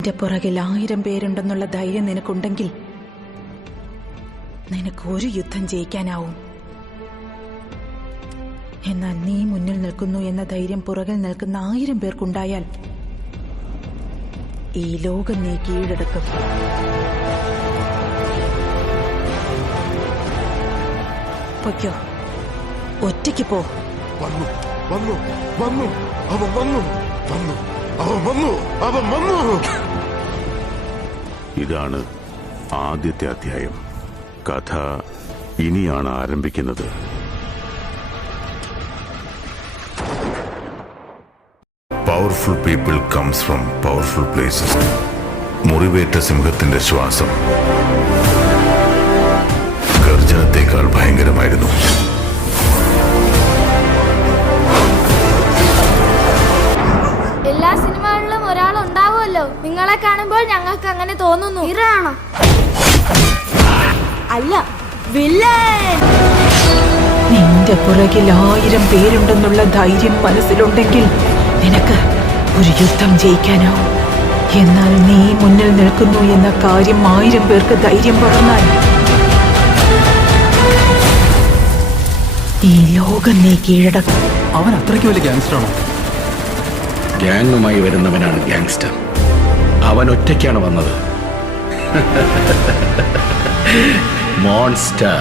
എന്റെ പുറകിൽ 1000 പേരുണ്ടെന്നുള്ള ധൈര്യം നിനക്കുണ്ടെങ്കിൽ നിനക്ക് ഒരു യുദ്ധം ജയിക്കാനാവും. എന്നാൽ നീ മുന്നിൽ നിൽക്കുന്നു എന്ന ധൈര്യം പുറകിൽ നിൽക്കുന്ന 1000 പേർക്കുണ്ടായാൽ ഈ ലോകം നീ കീഴടക്കും. പൊയ്ക്കോ, ഒറ്റയ്ക്ക് പോ. വന്നു വന്നു വന്നു അവൻ വന്നു വന്നു അവൻ വന്നു അവൻ വന്നു. ഇതാണ് ആദ്യത്തെ അധ്യായം. കഥ ഇനിയാണ് ആരംഭിക്കുന്നത്. Powerful people comes from powerful places. മുറിവേറ്റ സിംഹത്തിന്റെ ശ്വാസം ഗർജനത്തേക്കാൾ ഭയങ്കരമായിരുന്നു. എല്ലാ സിനിമകളിലും ഒരാളുണ്ടാവുമല്ലോ. നിങ്ങളെ കാണുമ്പോൾ ഞങ്ങൾക്ക് അങ്ങനെ തോന്നുന്നു. ഹീറോയാണോ? അല്ല, വില്ലൻ. നിന്റെ പുറകിൽ 1000 പേരുണ്ടെന്നുള്ള ധൈര്യം മനസ്സിലുണ്ടെങ്കിൽ നിനക്ക് ഒരു യുദ്ധം ജയിക്കാനാവും. എന്നാൽ നീ മുന്നിൽ നിൽക്കുന്നു എന്ന കാര്യം 1000 പേർക്ക് ധൈര്യം പകർന്നാൽ ഈ ലോകം നീ കീഴടക്കും. അവൻ അത്രയ്ക്ക് വലിയ ഗ്യാങ്സ്റ്ററാണോ? ഗ്യാങ്ങുമായി വരുന്നവനാണ് ഗ്യാങ്സ്റ്റർ. അവൻ ഒറ്റയ്ക്കാണ് വന്നത്. മോൺസ്റ്റർ.